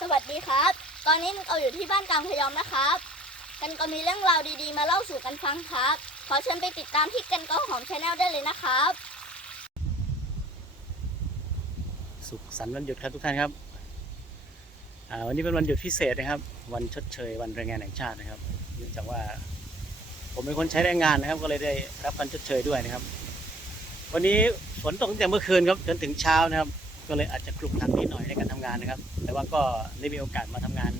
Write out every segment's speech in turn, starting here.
สวัสดีครับ ตอนนี้เราอยู่ที่บ้านกลางพยอมนะครับ กันก็มีเรื่องราวดีๆ มาเล่าสู่กันฟังครับ ขอเชิญไปติดตามที่กันก็หอมชาแนลได้เลยนะครับ สุขสันต์วันหยุดครับทุกท่านครับอ่าวันนี้เป็นวันหยุดพิเศษนะครับ วันชดเชยวันแรงงานแห่งชาตินะครับเนื่องจากว่า ผมเป็นคนใช้แรงงานนะครับ ก็เลยได้รับวันชดเชยด้วยนะครับ วันนี้ฝนตกตั้งแต่เมื่อคืนครับจนถึงเช้านะครับ ก็เลยอาจจะคลุกคลักนิดหน่อยในการทำงานนะครับ แต่ว่าก็ได้มีโอกาสมาทำงาน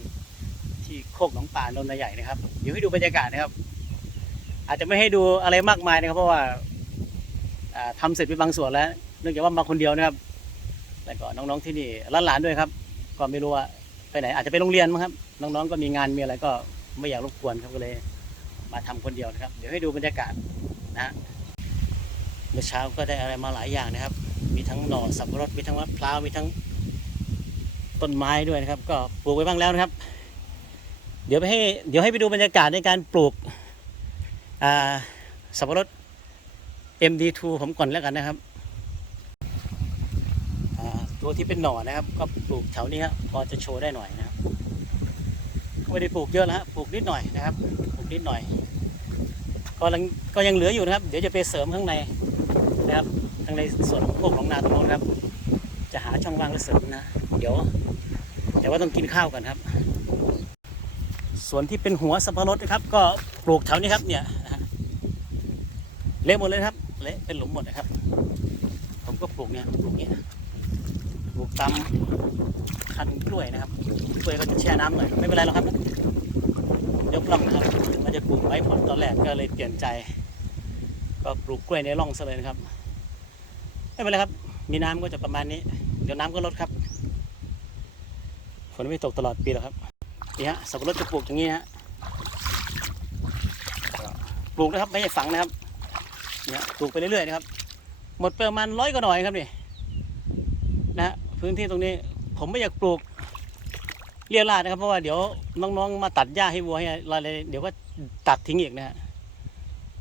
ที่โคกหนองป่านนท์ใหญ่นะครับ เดี๋ยวให้ดูบรรยากาศนะครับ อาจจะไม่ให้ดูอะไรมากมายนะครับ เพราะว่าอ่าทำเสร็จไปบางส่วนแล้ว เนื่องจากว่ามาคนเดียวนะครับ แล้วก็น้องๆที่นี่หลานๆด้วยครับ ก็ไม่รู้ว่าไปไหนอาจจะไปโรงเรียนมั้งครับ น้องๆก็มีงานมีอะไรก็ไม่อยากรบกวนครับก็เลยมาทำคนเดียวนะครับ เดี๋ยวให้ดูบรรยากาศนะเมื่อเช้าก็ได้อะไรมาหลายอย่างนะครับ มีทั้งหน่อสับปะรดมีทั้งมะพร้าวมีทั้งต้นไม้ด้วยนะครับ ก็ปลูกไว้บ้างแล้วนะครับ เดี๋ยวไปให้เดี๋ยวให้ไปดูบรรยากาศในการปลูกสับปะรด MD2 ผมก่อนแล้วกันนะครับตัวที่เป็นหน่อนะครับ ก็ปลูกแถวนี้ครับพอจะโชว์ได้หน่อยนะครับก็ไม่ได้ปลูกเยอะแล้วฮะปลูกนิดหน่อยนะครับปลูกนิดหน่อยก็ยังก็ยังเหลืออยู่นะครับ เดี๋ยวจะไปเสริมข้างในนะครับ ข้งในส่วนพวกของนาตรงโน้นครับ จะหาช่องว่างแล้วเสริมนะ เดี๋ยว แต่ว่าต้องกินข้าวกันครับ ส่วนที่เป็นหัวสับปะรดนะครับ ก็ปลูกแถวนี้ครับเนี่ยเละหมดเลยครับเละเป็นหลุมหมดนะครับ ผมก็ปลูกเนี่ยปลูกเนี่ยปลูกตามคันกล้วยนะครับกล้วยก็จะแช่น้ำหน่อยไม่เป็นไรหรอกครับ ยกล่องนะครับมันจะปลูกไม้ผลตอนแรกก็เลยเปลี่ยนใจ ก็ปลูกกล้วยในร่องซะเลยนะครับ ไม่เป็นไรครับ มีน้ำก็จะประมาณนี้ เดี๋ยวน้ำก็ลดครับ ฝนไม่ตกตลอดปีหรอกครับนี่ฮะสับปะรดจะปลูกอย่างนี้ฮะปลูกนะครับไม่ใช่ฝังนะครับเนี่ยปลูกไปเรื่อยๆนะครับ หมดประมาณร้อยกว่าหน่อยครับนี่นะฮะพื้นที่ตรงนี้ผมไม่อยากปลูกเรียราดนะครับเพราะว่าเดี๋ยวน้องๆ มาตัดหญ้าให้วัวให้อะไรเดี๋ยวก็ตัดทิ้งอีกนะฮะ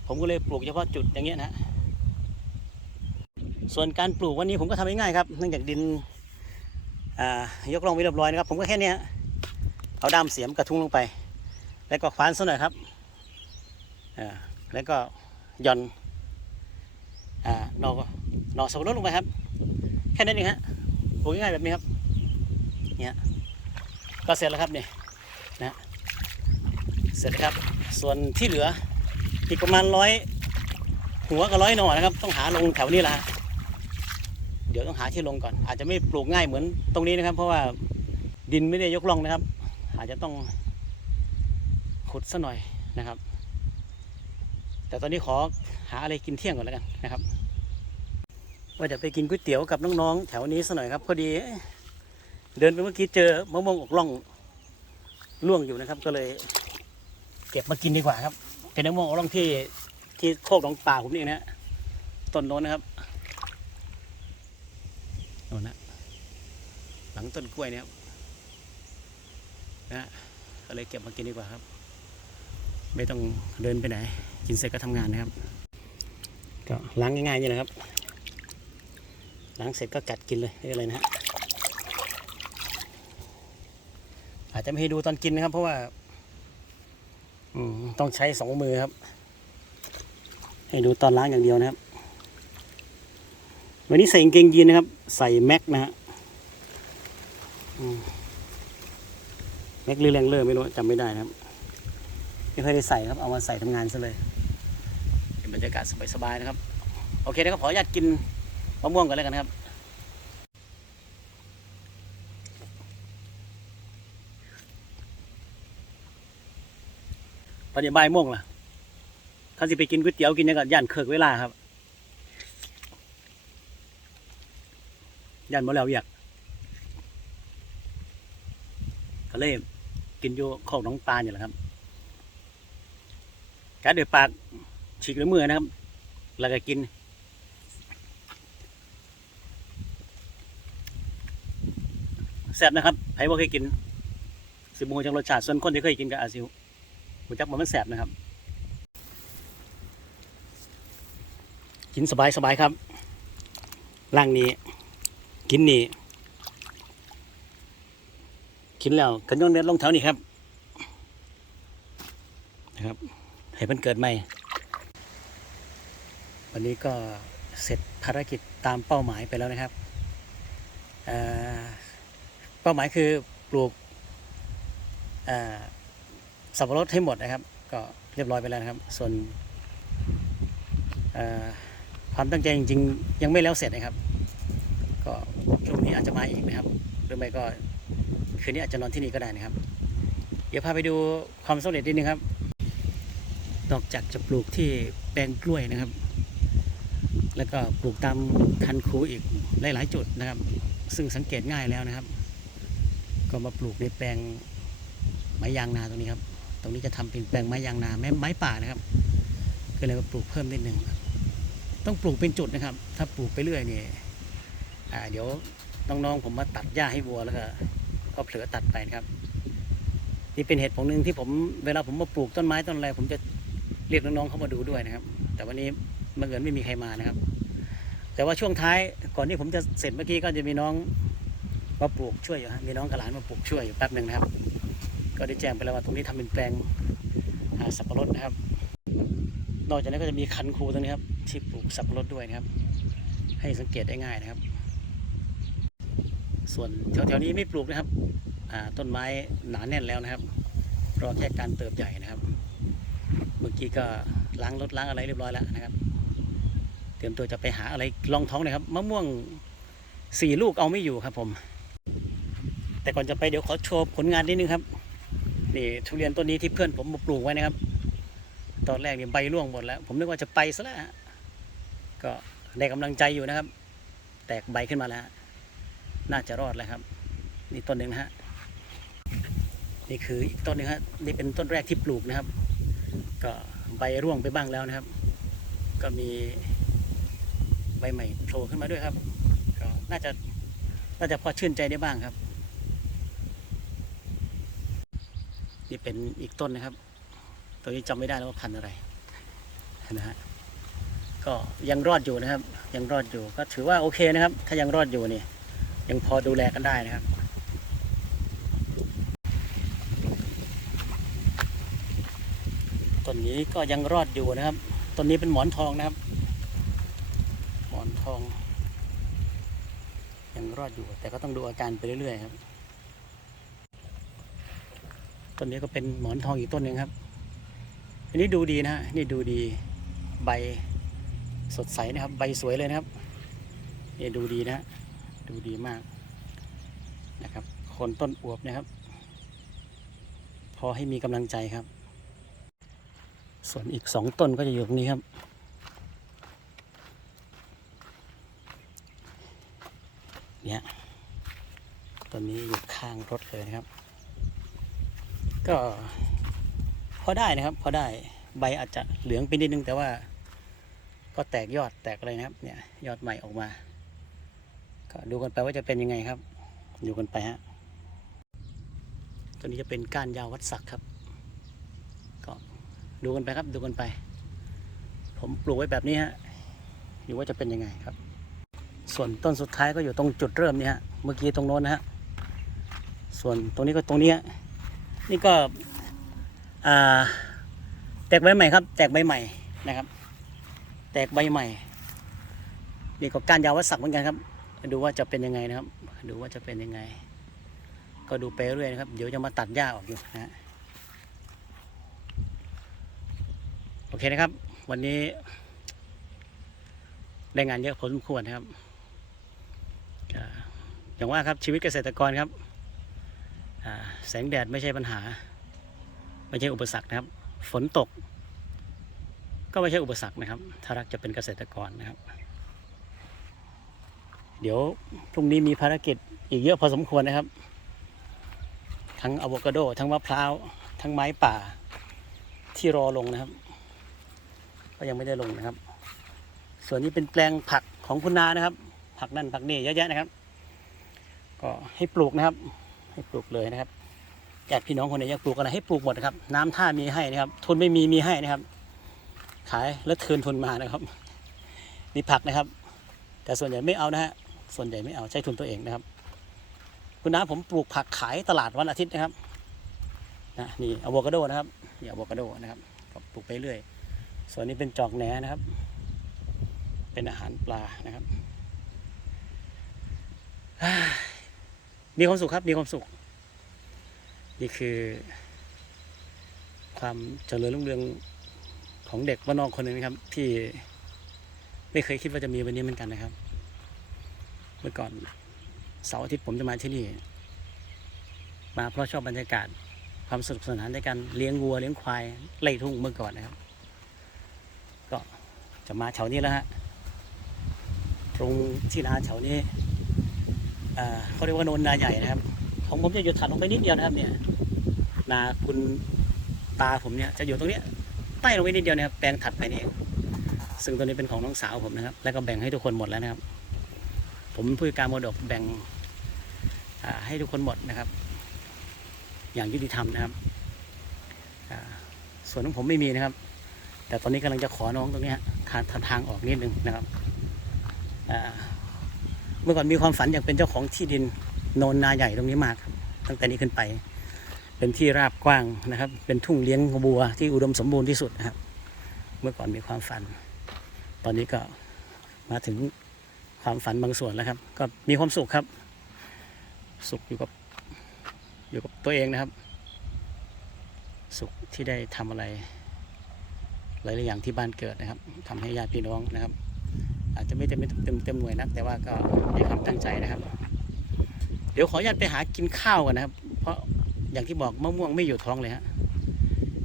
ผมก็เลยปลูกเฉพาะจุดอย่างเงี้ยนะฮะ ส่วนการปลูกวันนี้ผมก็ทำง่ายๆครับเนื่องจากดินยกรองไว้เรียบร้อยนะครับ ผมก็แค่เนี้ยเอาด้ามเสียมกระทุ้งลงไป แล้วก็ควานซะหน่อยครับแล้วก็ย่อนอ่าหนอหนอสับปะรดลงไปครับ แค่นั้นเองฮะปลูกง่ายๆแบบนี้ครับเนี่ยก็เสร็จแล้วครับเนี่ยนะเสร็จแล้วครับ ส่วนที่เหลืออีกประมาณร้อยหัวกับร้อยหน่อนะครับ ต้องหาลงแถวนี้ละ เดี๋ยวต้องหาที่ลงก่อน อาจจะไม่ปลูกง่ายเหมือนตรงนี้นะครับ เพราะว่าดินไม่ได้ยกล่องนะครับ อาจจะต้องขุดซะหน่อยนะครับ แต่ตอนนี้ขอหาอะไรกินเที่ยงก่อนแล้วกันนะครับว่าจะไปกินก๋วยเตี๋ยวกับน้องๆแถวนี้สักหน่อยครับ พอดี เดินไปเมื่อกี้เจอมะม่วงอกล่องร่วงอยู่นะครับ ก็เลย เก็บมากินดีกว่าครับ เป็นมะม่วงอกล่องที่ที่โคกหนองป่าผมนี่เองนะฮะต้นโน้นนะครับ โน่นนะหลังต้นกล้วยเนี่ยนะฮะก็เลยเก็บมากินดีกว่าครับ ไม่ต้องเดินไปไหน กินเสร็จก็ทำงานนะครับ ก็ล้างง่ายๆนี่แหละครับล้างเสร็จก็กัดกินเลยไม่เป็นไรนะฮะอาจจะไม่ให้ดูตอนกินนะครับ เพราะว่าอืต้องใช้สองมือครับ ให้ดูตอนล้างอย่างเดียวนะครับ วันนี้ใส่กางเกงยีนนะครับ ใส่แม็กนะฮะแม็กหรือแรงเลอร์ไม่รู้จำไม่ได้นะครับไม่เคยได้ใส่ครับ เอามาใส่ทำงานซะเลยเป็นบรรยากาศสบายๆนะครับ โอเคนะครับขออนุญาตกินมะม่วงกันแล้วกันครับตอนนี้บ่ายโมงล่ะเขาสิไปกินก๋วยเตี๋ยวกินยังกับย่านเคิร์กเวลาครับ ย่านบ่แล้วอยากก็เลยกินอยู่ของน้องปลาเนี่แหละครับกัดด้วยปากฉีกด้วยมือนะครับ แล้วก็กิน แซ่บนะครับใครบ่เคยกิน สิบโมงจังรสชาติส่วนคนที่เคยกินก็อาจสิหูจักมันแซ่บนะครับ กินสบายสบายครับร่างนี้ กินนี่กินแล้วกันย้อนเม็ดลงแถวนี้ครับนะครับ ให้มันเกิดใหม่ วันนี้ก็เสร็จภารกิจตามเป้าหมายไปแล้วนะครับเเป้าหมายคือปลูกสับปะรดให้หมดนะครับ ก็เรียบร้อยไปแล้วนะครับ ส่วนความตั้งใจจริง ๆ ยังไม่แล้วเสร็จนะครับ ก็พรุ่งนี้อาจจะมาอีกนะครับ หรือไม่ก็คืนนี้อาจจะนอนที่นี่ก็ได้นะครับ เดี๋ยวพาไปดูความสำเร็จนิดนึงครับ นอกจากจะปลูกที่แปลงกล้วยนะครับ แล้วก็ปลูกตามคันคูอีกหลายๆจุดนะครับ ซึ่งสังเกตง่ายแล้วนะครับ ก็มาปลูกในแปลงไม้ยางนาตรงนี้ครับ ตรงนี้จะทำเป็นแปลงไม้ยางนาไม้ไม้ป่านะครับก็เลยมาปลูกเพิ่มนิดนึงต้องปลูกเป็นจุดนะครับ ถ้าปลูกไปเรื่อยเนี่ย อ่าเดี๋ยวน้องๆผมมาตัดหญ้าให้วัวแล้วก็ก็เผลอตัดไปนะครับ นี่เป็นเหตุผลหนึ่งที่ผมเวลาผมมาปลูกต้นไม้ต้นอะไรผมจะเรียกน้องๆเข้ามาดูด้วยนะครับ แต่วันนี้บังเอิญไม่มีใครมานะครับ แต่ว่าช่วงท้ายก่อนที่ผมจะเสร็จเมื่อกี้ก็จะมีน้องมาปลูกช่วยอยู่ฮะมีน้องกับหลานมาปลูกช่วยอยู่แป๊บหนึ่งนะครับ ก็ได้แจ้งไปแล้วว่าตรงนี้ทำเป็นแปลงสับปะรดนะครับ นอกจากนั้นก็จะมีคันคูตรงนี้ครับที่ปลูกสับปะรดด้วยนะครับ ให้สังเกตได้ง่ายนะครับ ส่วนแถวๆนี้ไม่ปลูกนะครับต้นไม้หนาแน่นแล้วนะครับ รอแค่การเติบใหญ่นะครับ เมื่อกี้ก็ล้างรถล้างอะไรเรียบร้อยแล้วนะครับ เตรียมตัวจะไปหาอะไรลองท้องนะครับมะม่วงสี่ลูกเอาไม่อยู่ครับผม แต่ก่อนจะไปเดี๋ยวขอโชว์ผลงานนิดนึงครับนี่ทุเรียนต้นนี้ที่เพื่อนผมมาปลูกไว้นะครับ ตอนแรกนี่ใบร่วงหมดแล้ว ผมนึกว่าจะไปซะแล้วก็ได้กำลังใจอยู่นะครับ แตกใบขึ้นมาแล้ว น่าจะรอดแล้วครับ นี่ต้นหนึ่งนะฮะนี่คืออีกต้นหนึ่งฮะนี่เป็นต้นแรกที่ปลูกนะครับ ก็ใบร่วงไปบ้างแล้วนะครับ ก็มีใบใหม่โผล่ขึ้นมาด้วยครับ ก็น่าจะน่าจะพอชื่นใจได้บ้างครับ นี่เป็นอีกต้นนะครับ ตัวนี้จำไม่ได้แล้วว่าพันธุ์อะไรนะฮะก็ยังรอดอยู่นะครับ ยังรอดอยู่ก็ถือว่าโอเคนะครับ ถ้ายังรอดอยู่นี่ ยังพอดูแลกันได้นะครับต้นนี้ก็ยังรอดอยู่นะครับต้นนี้เป็นหมอนทองนะครับ หมอนทอง ยังรอดอยู่ แต่ก็ต้องดูอาการไปเรื่อยๆครับต้นนี้ก็เป็นหมอนทองอีกต้นหนึ่งครับ อันนี้ดูดีนะฮะนี่ดูดีใบสดใสนะครับ ใบสวยเลยนะครับนี่ดูดีนะฮะ ดูดีมากนะครับคนต้นอวบนะครับ พอให้มีกำลังใจครับ ส่วนอีกสองต้นก็จะอยู่ตรงนี้ครับ เนี่ยต้นนี้อยู่ข้างรถเลยนะครับ ก็พอได้นะครับ พอได้ใบอาจจะเหลืองไปนิดนึงแต่ว่าก็แตกยอดแตกอะไรนะครับ เนี่ยยอดใหม่ออกมา ก็ดูกันไปว่าจะเป็นยังไงครับ ดูกันไปฮะตัวนี้จะเป็นก้านยาววัดศักดิ์ครับ ก็ดูกันไปครับ ดูกันไป ผมปลูกไว้แบบนี้ฮะดูว่าจะเป็นยังไงครับ ส่วนต้นสุดท้ายก็อยู่ตรงจุดเริ่มเนี่ยฮะเมื่อกี้ตรงโน้นนะฮะส่วนตรงนี้ก็ตรงนี้นี่ก็แตกใบใหม่ครับ แตกใบใหม่นะครับ แตกใบใหม่นี่ก็การยาววัดศักดิ์เหมือนกันครับ ดูว่าจะเป็นยังไงนะครับ ดูว่าจะเป็นยังไง ก็ดูไปเรื่อยนะครับ เดี๋ยวจะมาตัดหญ้าออกอยู่นะฮะโอเคนะครับ วันนี้ ได้งานเยอะพอสมควรนะครับอย่างว่าครับชีวิตเกษตรกรครับแสงแดดไม่ใช่ปัญหา ไม่ใช่อุปสรรคนะครับ ฝนตก ก็ไม่ใช่อุปสรรคนะครับ ถ้ารักจะเป็นเกษตรกรนะครับ เดี๋ยวพรุ่งนี้มีภารกิจอีกเยอะพอสมควรนะครับ ทั้งอะโวคาโด ทั้งมะพร้าว ทั้งไม้ป่าที่รอลงนะครับ ก็ยังไม่ได้ลงนะครับ ส่วนนี้เป็นแปลงผักของคุณนานะครับ ผักนั่นผักนี่เยอะแยะนะครับ ก็ให้ปลูกนะครับ ให้ปลูกเลยนะครับญาติพี่น้องคนไหนอยากปลูกอะไรให้ปลูกหมดนะครับ น้ำท่ามีให้นะครับ ทุนไม่มีมีให้นะครับ ขายแล้วคืนทุนมานะครับ นี่ผักนะครับ แต่ส่วนใหญ่ไม่เอานะฮะ ส่วนใหญ่ไม่เอาใช้ทุนตัวเองนะครับ คุณน้าผมปลูกผักขายตลาดวันอาทิตย์นะครับนะนี่อะโวคาโดนะครับนี่อะโวคาโดนะครับก็ปลูกไปเรื่อย ส่วนนี้เป็นจอกแหนนะครับ เป็นอาหารปลานะครับ มีความสุขครับมีความสุข นี่คือ ความเจริญรุ่งเรืองของเด็กบ้านนอกคนหนึ่งนะครับ ที่ไม่เคยคิดว่าจะมีวันนี้เหมือนกันนะครับ เมื่อก่อนเสาร์อาทิตย์ผมจะมาที่นี่ มาเพราะชอบบรรยากาศ ความสนุกสนานในการเลี้ยงวัวเลี้ยงควายไล่ทุ่งเมื่อก่อนนะครับ ก็จะมาแถวนี้แล้วฮะตรงที่นาแถวนี้เขาเรียกว่าโนนนาใหญ่นะครับ ของผมจะอยู่ถัดลงไปนิดเดียวนะครับ เนี่ย นาคุณตาผมเนี่ยจะอยู่ตรงเนี้ยใต้ลงไปนิดเดียวนะครับแปลงถัดไปนี่เองซึ่งตัวนี้เป็นของน้องสาวผมนะครับ แล้วก็แบ่งให้ทุกคนหมดแล้วนะครับ ผมผู้จัดการมรดกแบ่งให้ทุกคนหมดนะครับ อย่างยุติธรรมนะครับส่วนของผมไม่มีนะครับ แต่ตอนนี้กำลังจะขอน้องตรงนี้ทางทางออกนิดนึงนะครับเมื่อก่อนมีความฝันอยากเป็นเจ้าของที่ดินโนนนาใหญ่ตรงนี้มากครับตั้งแต่นี้ขึ้นไป เป็นที่ราบกว้างนะครับ เป็นทุ่งเลี้ยงบัวที่อุดมสมบูรณ์ที่สุดนะครับ เมื่อก่อนมีความฝัน ตอนนี้ก็มาถึง ความฝันบางส่วนแล้วครับ ก็มีความสุขครับ สุขอยู่กับอยู่กับตัวเองนะครับ สุขที่ได้ทำอะไร หลายๆอย่างที่บ้านเกิดนะครับทำให้ญาติพี่น้องนะครับ อาจจะไม่เต็มเต็มเต็มหน่วยนักแต่ว่าก็มีความตั้งใจนะครับ เดี๋ยวขออนุญาตไปหากินข้าวกันนะครับ เพราะอย่างที่บอกมะม่วงไม่อยู่ท้องเลยฮะ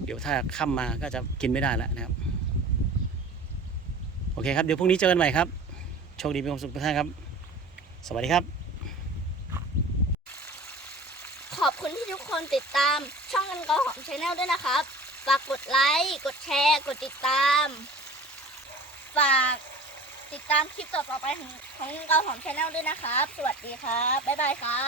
เดี๋ยวถ้าค่ำมาก็จะกินไม่ได้แล้วนะครับ โอเคครับ เดี๋ยวพรุ่งนี้เจอกันใหม่ครับ โชคดีมีความสุขทุกท่านครับ สวัสดีครับ ขอบคุณที่ทุกคนติดตามช่องกันกอหอมชาแนลด้วยนะครับ ฝากกดไลค์ กดแชร์ กดติดตาม ฝากติดตามคลิปต่อๆไปของของกันกอหอมชาแนลด้วยนะครับ สวัสดีครับ บ๊ายบายครับ